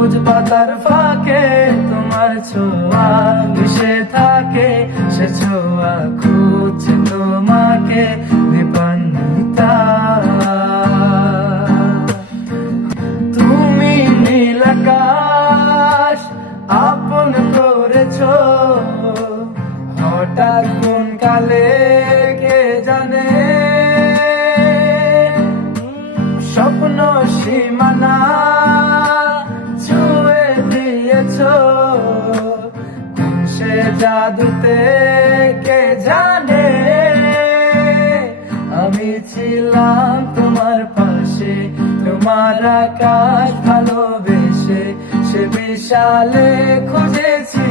সবুজ পাতার ফাঁকে তোমার ছোঁয়া মিশে থাকে, সে ছোঁয়া খুঁজছে তোমাকে দীপান্বিতা। তুমি নীল আকাশ আপন করেছো, হঠাৎ কোন কালে কে জানে, স্বপ্ন সীমানা ছুঁয়ে দিয়েছো, কোন সে জাদুতে কে জানে। আমি ছিলাম তোমার পাশে, তোমার আকাশ ভালোবেসে, সে বিশালে খুঁজেছি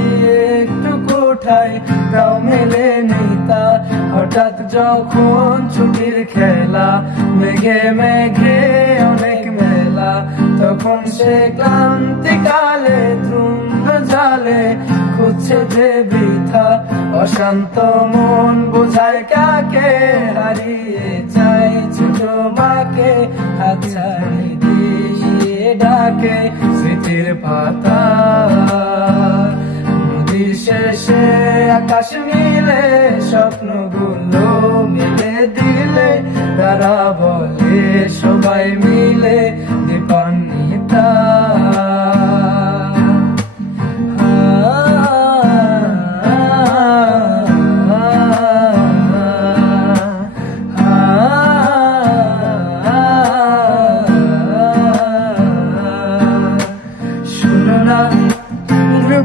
একটু কোঠায়, তাও মেলেনি তা। হঠাৎ যখন ছুটির খেলা, মেঘে মেঘে অনেক মেলা, তখন সে ক্লান্তিকালে দ্রুম জালে খুঁজছে যে বৃথা। অশান্ত মন বোঝায় কাকে, হারিয়ে যায় ছোট মাকে, হাত ছাড়ি দিয়ে ডাকে স্মৃতির পাতা। নদীর শেষে আকাশ মিলে, স্বপ্নগুলো মিলে দিলে, তারা বলে সবাই মিলে দীপান্বিতা।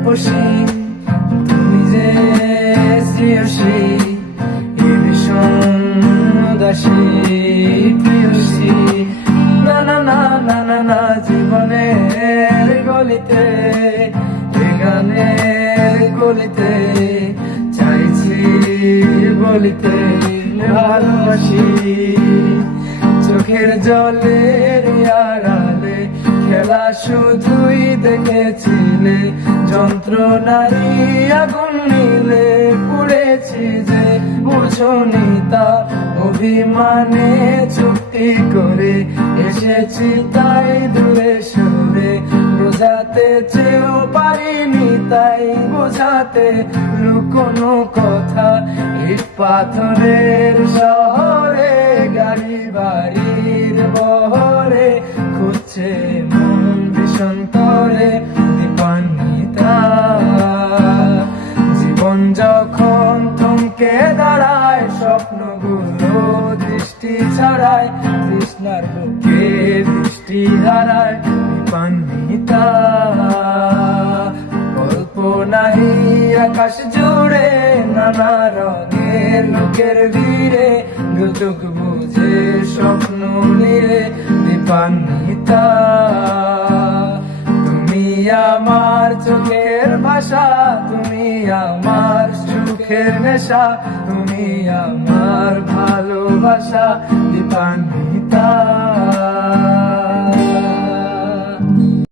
বসি তুমি যে শ্রেয়সী, এ ভীষণ উদাসী প্রিয়সী। না না না না না না, জীবনের গলিতে, এ গানের গলিতে, চাইছি বলিতে ভালোবাসি। চোখের জলের আড়ালে খেলা শুধুই দেখেছিলে, যন্ত্রণারি আগুন নিলে পুড়েছি যে বুঝনি তা। অভিমানে চুক্তি করে এসেছি তাই দূরে সরে, বোঝাতে চেয়েও পারিনি তাই বোঝাতে লুকোনো কথা। ইট পাথরের শহরে, গাড়ি বাড়ির বহরে, খুঁজছে মন ভীষণ তরে দীপান্বিতা। জীবন যখন থমকে দাঁড়ায়, স্বপ্নগুলো দৃষ্টি ছাড়ায়, তৃষ্ণার বুকে দৃষ্টি হারায় দীপান্বিতা। কল্পনাই আকাশ জুড়ে, নানা রঙের লোকের ভিড়ে, দুচোখ বুঝে স্বপ্ন নিয়ে দীপান্বিতা। তুমি আমার চোখের ভাষা, তুমি আমার সুখের নেশা, তুমি আমার ভালোবাসা দীপান্বিতা।